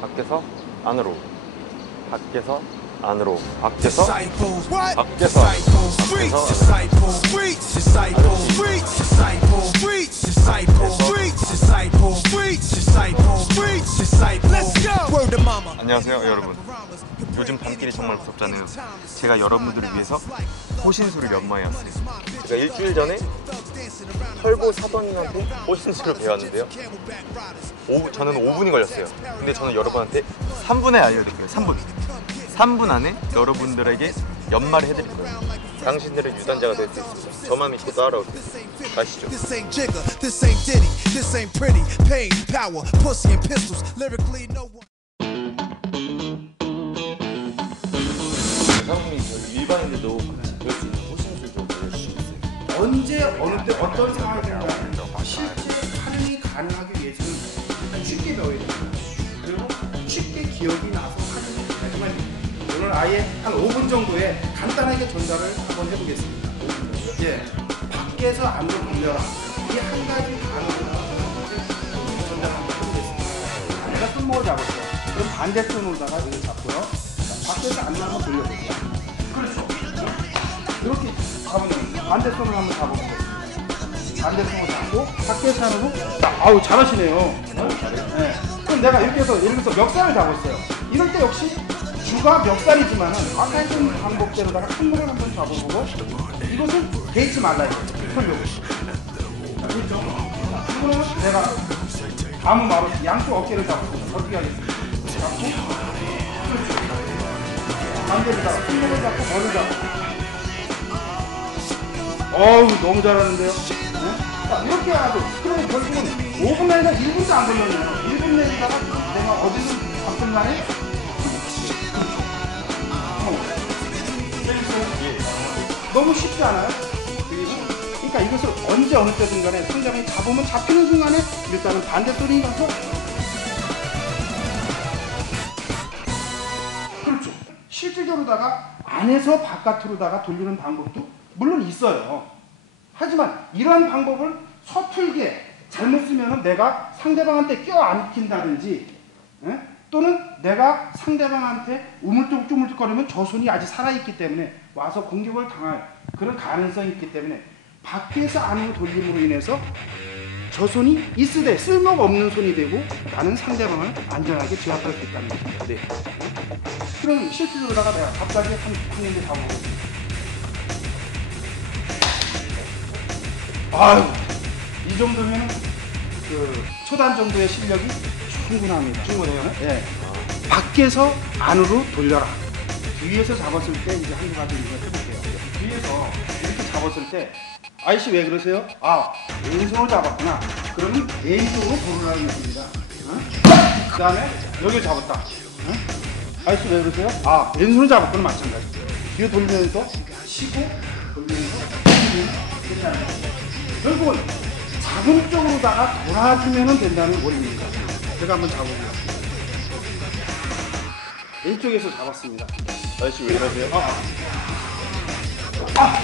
밖에서 안으로 밖에서 안으로 밖에서? 밖에서. 안녕하세요 여러분 요즘 밤길이 정말 무섭잖아요 제가 여러분들을 위해서 호신술을 연마해 왔어요 제가 일주일 전에 털보 사범님한테 호신술을 배웠는데요? 오, 저는 5분이 걸렸어요. 근데 저는 여러분한테 3분에 알려드릴게요 3분. 3분 안에 여러분들에게 연마를 해드릴 거예요. 당신들은 유단자가 될 수 있습니다. 저만 믿고 따라오세요. no one. 사범님 일반인들도 언제 어느 때 어떤 상황이 된다는 실제 활용이 가능하기 위해서는 쉽게 배워야 됩니다. 그리고 쉽게 기억이 나서 활용이 가능하지만 오늘 아예 한 5분 정도에 간단하게 전달을 한번 해보겠습니다. 예, 밖에서 안으로 돌려라. 이 한 가지 단어로 전달 한번 해보겠습니다. 내가 손목을 잡았어요. 그럼 반대손으로다가 이걸 잡고요. 자, 밖에서 안으로 한번 돌려볼게요. 반대손을 한번 잡아보겠습니다. 반대손을 잡고 밖에서 안으로 자, 아우 잘하시네요. 네. 그럼 내가 이렇게 해서 예를 들어서 멱살을 잡았어요. 이럴 때 역시 주가 멱살이지만은 아까 했던 방법대로다가 손목을 한번 잡아보고 이것은 말라요. 손목을. 자, 그렇죠? 자, 이거는 내가 아무 말 없이 양쪽 어깨를 잡고 어떻게 하겠습니까? 잡고 그렇죠. 반대로다가 손목을 잡고 머리를 잡고 어우 너무 잘하는데요. 이렇게 하고 그러면 결국은 5분 내나 1분도 안 걸렸네요. 1분 내다가 내가 어디든 간에 어. 너무 쉽지 않아요? 그러니까 이것을 언제 어느 때든 간에 상대방이 잡으면 잡히는 순간에 일단은 반대손이 가서 그렇죠. 실질적으로다가 안에서 바깥으로다가 돌리는 방법도 물론 있어요. 하지만 이러한 방법을 서툴게 잘못 쓰면 내가 상대방한테 껴안긴다든지 예? 또는 내가 상대방한테 우물쭈물쭈물거리면 저 손이 아직 살아있기 때문에 와서 공격을 당할 그런 가능성이 있기 때문에 밖에서 안으로 돌림으로 인해서 저 손이 있으되 쓸모가 없는 손이 되고 나는 상대방을 안전하게 제압할 수 있다는 겁니다. 네. 그럼 실질로다가 내가 갑자기 한, 한 군데 잡아보겠 아유, 이 정도면 그 초단 정도의 실력이 충분합니다. 충분해요? 예. 밖에서 안으로 돌려라. 뒤에서 잡았을 때 이제 한두 가지 이제 해볼게요. 뒤에서 이렇게 잡았을 때 아이씨 왜 그러세요? 아 왼손을 잡았구나. 그러면 왼쪽으로 보르라는 얘기입니다. 어? 그 다음에 여기를 잡았다. 어? 아이씨 왜 그러세요? 아 왼손을 잡았구나 마찬가지. 뒤로 쉬고 돌리면서 이렇게 하는 거예요. 결국은 잡은 쪽으로다가 돌아주면 된다는 원리입니다. 제가 한번 잡아볼게요. 왼쪽에서 잡았습니다. 아저씨 왜 이러세요? 아, 아. 아,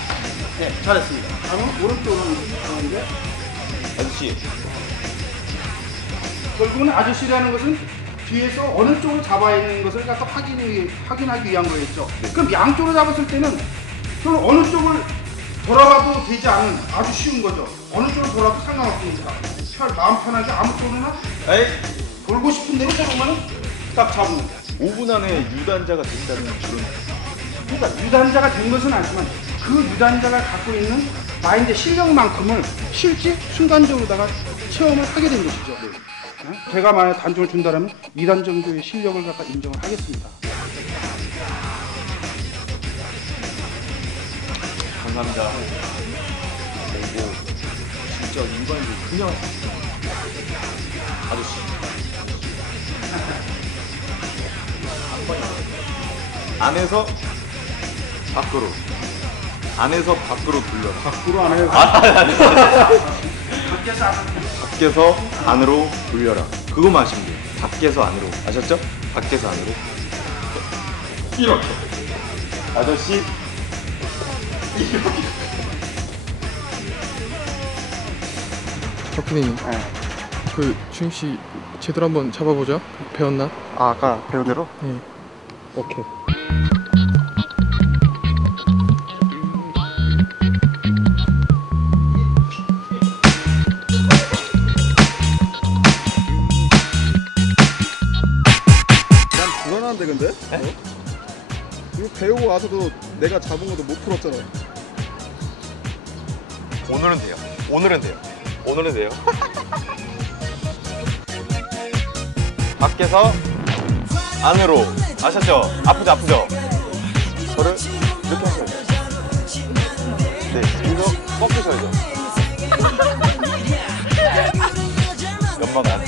네, 잘했습니다. 다음은 오른쪽으로 가는데 아저씨 결국은 아저씨라는 것은 뒤에서 어느 쪽을 잡아야 되는 것을 확인이, 확인하기 위한 거였죠. 그럼 양쪽으로 잡았을 때는 그럼 어느 쪽을 돌아가도 되지 않은 아주 쉬운 거죠. 어느 쪽으로 돌아도 상관없으니까. 편, 마음 편하게 아무 쪽으로나 에이 돌고 싶은 대로 돌으면 딱 잡으면 돼. 5분 안에 유단자가 된다는 그런 그러니까 유단자가 된 것은 아니지만 그 유단자가 갖고 있는 마인드 실력만큼을 실제 순간적으로다가 체험을 하게 된 것이죠. 어? 제가 만약 단종을 준다면 2단 정도의 실력을 갖다 인정을 하겠습니다. 감사합니다. 그리고 진짜 일반인들 그냥. 아저씨. 안에서 밖으로. 안에서 밖으로 돌려라. 밖으로 안 해요. 밖에서 안 하면 밖에서 안으로 돌려라. 그거만 하시면 돼요. 밖에서 안으로. 아셨죠? 밖에서 안으로. 이렇게. 아저씨. 덕분님 네. 그 주임 씨 제대로 한번 잡아보죠. 배웠나? 아 아까 배우대로? 네. 오케이 난 불안한데 근데? 어? 와서도 내가 잡은 것도 못 풀었잖아. 오늘은 돼요 오늘은 돼요 오늘은 돼요 밖에서 안으로 아셨죠? 아프죠 아프죠? 저를 이렇게 하셔야 돼요 네 이거 꺾으셔야죠 연마가 안